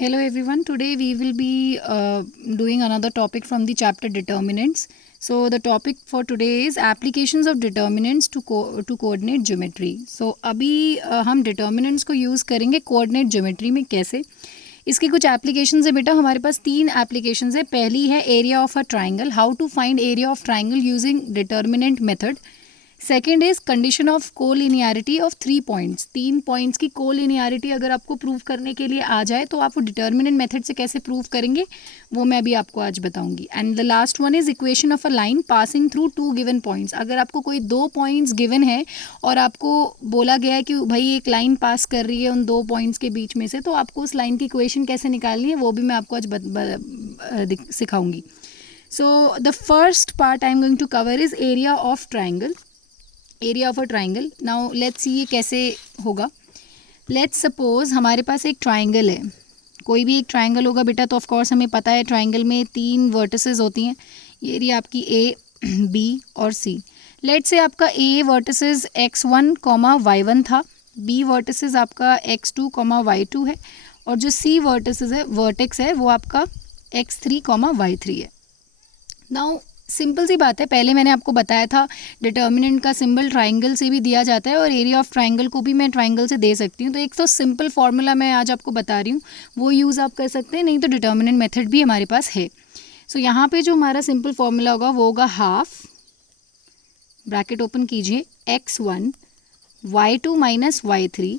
Hello everyone, today we will be doing another topic from the chapter determinants. So the topic for today is applications of determinants to coordinate geometry. So अभी हम determinants को use करेंगे coordinate geometry में कैसे. इसकी कुछ applications है बेटा. हमारे पास 3 एप्लीकेशंस है. पहली है area of a triangle, how to find area of triangle using determinant method. Second is condition of collinearity of 3 points. 3 points की कोलिनियरिटी अगर आपको प्रूव करने के लिए आ जाए तो आप वो डिटर्मिनेंट मेथड से कैसे प्रूव करेंगे वो मैं अभी आपको आज बताऊंगी. And the last one is equation of a line passing through 2 given points. अगर आपको कोई 2 पॉइंट्स गिवन है और आपको बोला गया है कि भाई एक लाइन पास कर रही है उन 2 पॉइंट्स के बीच में से, तो आपको उस लाइन की इक्वेशन कैसे निकालनी है वो भी मैं आपको आज सिखाऊंगी. So the first part I am going to cover is area of triangle. Area of a triangle. Now let's see ये कैसे होगा. लेट्स सपोज हमारे पास एक ट्राइंगल है. कोई भी एक ट्राइंगल होगा बेटा, तो ऑफ कोर्स हमें पता है ट्राइंगल में 3 वर्टिसेस होती हैं. ये रही आपकी ए, बी और सी. लेट्स से आपका ए वर्टिसेस x1, y1 था. बी वर्टिसेस आपका x2, y2 है. और जो सी वर्टिसेस है, वर्टेक्स है, वो आपका x3, y3 है. नाउ सिंपल सी बात है, पहले मैंने आपको बताया था डिटर्मिनेंट का सिंबल ट्राइंगल से भी दिया जाता है और एरिया ऑफ ट्राइंगल को भी मैं ट्राइंगल से दे सकती हूँ. तो एक तो सिंपल फार्मूला मैं आज आपको बता रही हूँ, वो यूज़ आप कर सकते हैं, नहीं तो डिटर्मिनेंट मेथड भी हमारे पास है. सो यहाँ पे जो हमारा सिंपल फार्मूला होगा वो होगा हाफ, ब्रैकेट ओपन कीजिए, x1 y2 minus y3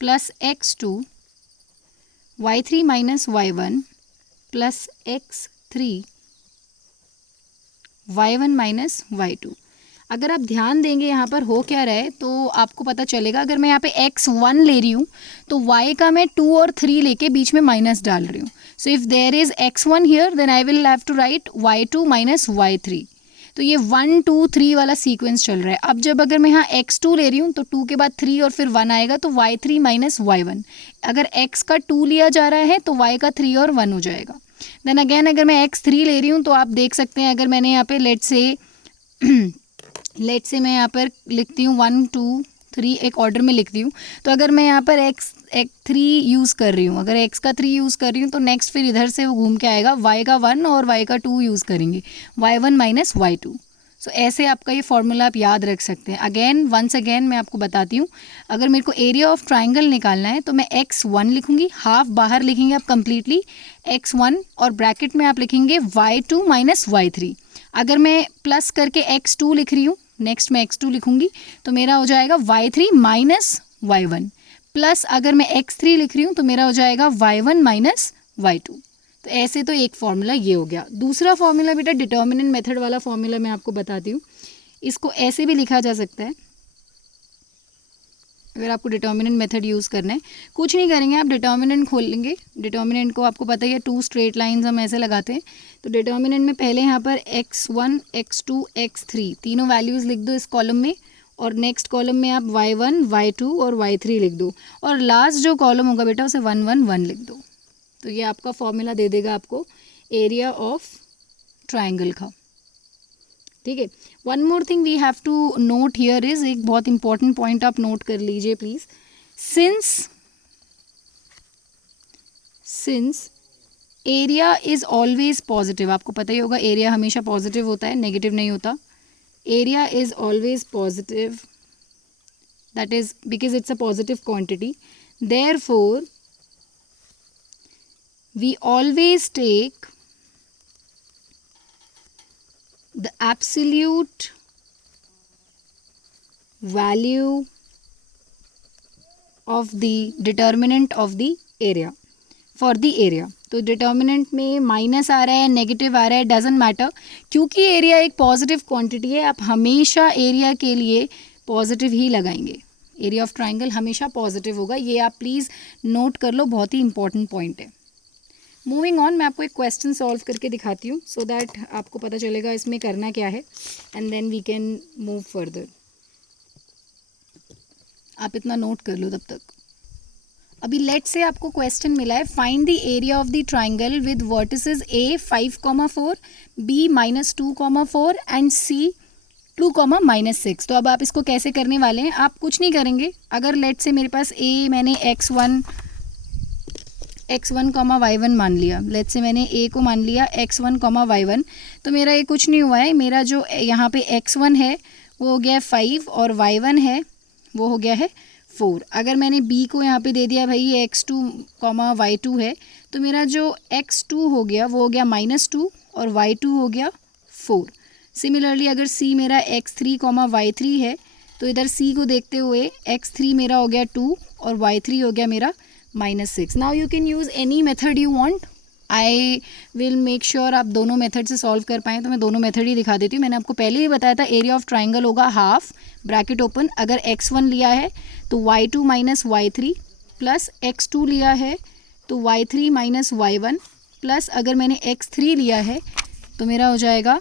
plus x2 y3 minus y1 plus x3 y1 minus y2. अगर आप ध्यान देंगे यहाँ पर हो क्या रहा है तो आपको पता चलेगा. अगर मैं यहाँ पे x1 ले रही हूँ तो y का मैं 2 और 3 लेके बीच में माइनस डाल रही हूँ. So if there is x1 here then I will have to write y2 minus y3. तो ये 1 2 3 वाला सीक्वेंस चल रहा है. अब जब अगर मैं यहाँ x2 ले रही हूँ तो 2 के बाद 3 और फिर 1 आएगा तो y3 माइनस y1. अगर x का 2 लिया जा रहा है तो y का 3 और 1 हो जाएगा. देन अगेन अगर मैं x3 ले रही हूँ तो आप देख सकते हैं, अगर मैंने यहाँ पे लेट्स से मैं यहाँ पर लिखती हूँ 1 2 3 एक ऑर्डर में लिखती हूँ. तो अगर मैं यहाँ पर x3 यूज़ कर रही हूँ, अगर x का 3 यूज़ कर रही हूँ तो नेक्स्ट फिर इधर से वो घूम के आएगा, y का 1 और y का 2 यूज़ करेंगे, y1 माइनस y2. सो ऐसे आपका ये फार्मूला आप याद रख सकते हैं. अगेन वंस अगेन मैं आपको बताती हूँ, अगर मेरे को एरिया ऑफ ट्राइंगल निकालना है तो मैं x1 लिखूंगी, हाफ बाहर लिखेंगे आप कम्प्लीटली x1 और ब्रैकेट में आप लिखेंगे y2 माइनस y3. अगर मैं प्लस करके x2 लिख रही हूँ, नेक्स्ट मैं x2 लिखूंगी तो मेरा हो जाएगा y3 माइनस y1 प्लस अगर मैं x3 लिख रही हूँ तो मेरा हो जाएगा y1 माइनस y2. तो ऐसे तो एक फार्मूला ये हो गया. दूसरा फार्मूला बेटा डिटर्मिनेंट मेथड वाला फार्मूला मैं आपको बताती हूँ. इसको ऐसे भी लिखा जा सकता है अगर आपको डिटर्मिनेंट मेथड यूज़ करना है. कुछ नहीं करेंगे, आप डिटर्मिनेंट खोल लेंगे. डिटर्मिनेंट को आपको पता ही है 2 स्ट्रेट लाइंस हम ऐसे लगाते हैं. तो डिटर्मिनेंट में पहले यहाँ पर x1 x2 x3 तीनों वैल्यूज़ लिख दो इस कॉलम में, और नेक्स्ट कॉलम में आप y1 y2 और y3 लिख दो, और लास्ट जो कॉलम होगा बेटा उसे 1 1 1 लिख दो. तो ये आपका फॉर्मूला दे देगा आपको एरिया ऑफ ट्राइंगल का. ठीक है. One more thing we have to note here is, एक बहुत इंपॉर्टेंट पॉइंट आप नोट कर लीजिए please. Since area is always positive, आपको पता ही होगा एरिया हमेशा पॉजिटिव होता है, नेगेटिव नहीं होता. Area is always positive, that is because it's a positive quantity. Therefore we always take the absolute value of the determinant of the area for the area. तो determinant में minus आ रहा है, negative आ रहा है, doesn't matter, क्योंकि area एक positive quantity है. आप हमेशा एरिया के लिए पॉजिटिव ही लगाएंगे. एरिया ऑफ ट्राइंगल हमेशा पॉजिटिव होगा, ये आप प्लीज़ नोट कर लो, बहुत ही इंपॉर्टेंट पॉइंट है. मूविंग ऑन, मैं आपको एक क्वेश्चन सॉल्व करके दिखाती हूँ सो दैट आपको पता चलेगा इसमें करना क्या है, and then we can move further. आप इतना नोट कर लो तब तक. अभी लेट से आपको क्वेश्चन मिला है, find the area of the triangle with vertices a 5,4, b -2,4 and c 2,-6. तो अब आप इसको कैसे करने वाले हैं, आप कुछ नहीं करेंगे. अगर लेट से मेरे पास a मैंने x1 कॉमा y1 मान लिया, लेट्स से मैंने a को मान लिया x1 कॉमा y1, तो मेरा ये कुछ नहीं हुआ है, मेरा जो यहाँ पे x1 है वो हो गया है 5 और y1 है वो हो गया है 4। अगर मैंने b को यहाँ पे दे दिया भाई ये x2 कॉमा y2 है, तो मेरा जो x2 हो गया वो हो गया -2 और y2 हो गया 4। सिमिलरली अगर c मेरा x3 कॉमा y3 है, तो इधर c को देखते हुए x3 मेरा हो गया 2 और y3 हो गया मेरा -6। Now you can use any method you want, I will make sure आप दोनों मेथड से सॉल्व कर पाएँ, तो मैं दोनों मेथड ही दिखा देती हूँ। मैंने आपको पहले ही बताया था एरिया ऑफ ट्राइंगल होगा हाफ ब्रैकेट ओपन, अगर x1 लिया है तो y2 minus y3 plus x2 लिया है तो y3 माइनस y1 प्लस अगर मैंने x3 लिया है तो मेरा हो जाएगा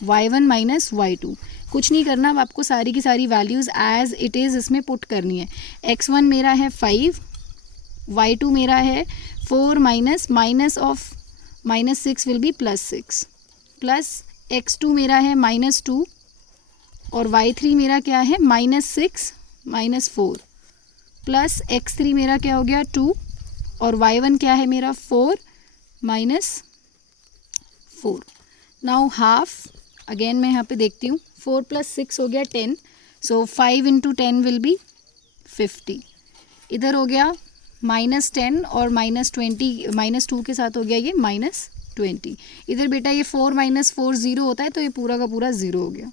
y1 माइनस y2। कुछ नहीं करना, अब आपको सारी की सारी वैल्यूज़ एज इट इज़ इसमें पुट करनी है। x1 मेरा है 5, y2 मेरा है 4 minus of -6 will be +6 plus x2 मेरा है -2 और y3 मेरा क्या है -6 -4 प्लस x3 मेरा क्या हो गया 2 और y1 क्या है मेरा 4 -4। नाउ हाफ अगेन मैं यहाँ पे देखती हूँ, 4 + 6 हो गया 10, सो 5 × 10 विल बी 50। इधर हो गया -10 और -20 -2 के साथ हो गया ये -20। इधर बेटा ये 4 - 4 0 होता है, तो ये पूरा का पूरा 0 हो गया।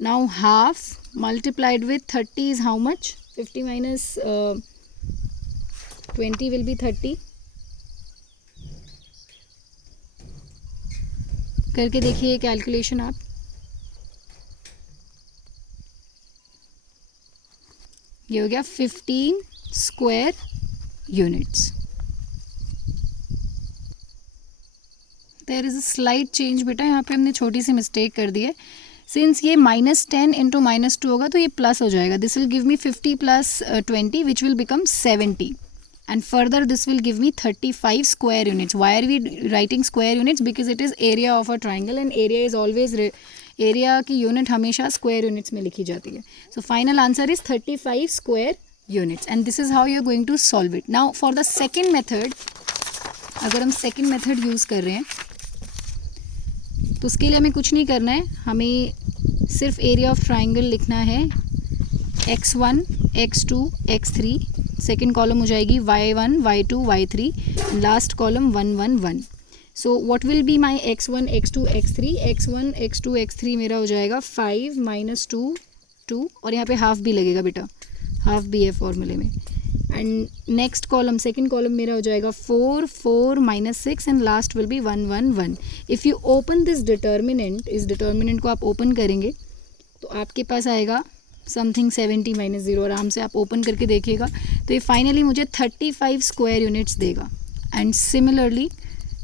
Now half multiplied with 30 is how much, 50 - 20 will be 30। करके देखिए कैलकुलेशन आप, ये हो गया 15 square units. There is a slight change बेटा, यहाँ पे हमने छोटी सी मिस्टेक कर दी है। सिंस ये -10 × -2 होगा तो ये प्लस हो जाएगा, this will give me 50 + 20 which will become 70 and further this will give me 35 square units. Why are we writing square units? Because it is area of a triangle and area is always area की unit हमेशा square units में लिखी जाती है। So final answer is 35 square units and this is how you are going to solve it. Now for the second method, अगर हम second method use कर रहे हैं तो उसके लिए हमें कुछ नहीं करना है, हमें सिर्फ एरिया ऑफ ट्राइंगल लिखना है x1 x2 x3, second column हो जाएगी y1 y2 y3, last column 1 1 1। So what will be my x1 x2 x3, x1 x2 x3 मेरा हो जाएगा 5 - 2 2 और यहाँ पे हाफ भी लगेगा बेटा, हाफ भी है फॉर्मूले में। And next column second column मेरा हो जाएगा 4 4 -6 and last will be 1 1 1। If you open this determinant, इस डिटर्मिनेंट को आप ओपन करेंगे तो आपके पास आएगा समथिंग 70 - 0, आराम से आप ओपन करके देखिएगा तो ये फाइनली मुझे 35 स्क्वायर यूनिट्स देगा। एंड सिमिलरली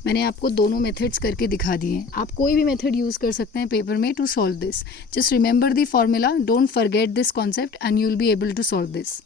मैंने आपको दोनों मेथड्स करके दिखा दिए हैं, आप कोई भी मेथड यूज़ कर सकते हैं पेपर में to solve this. Just remember the formula, don't forget this concept and you will be able to solve this.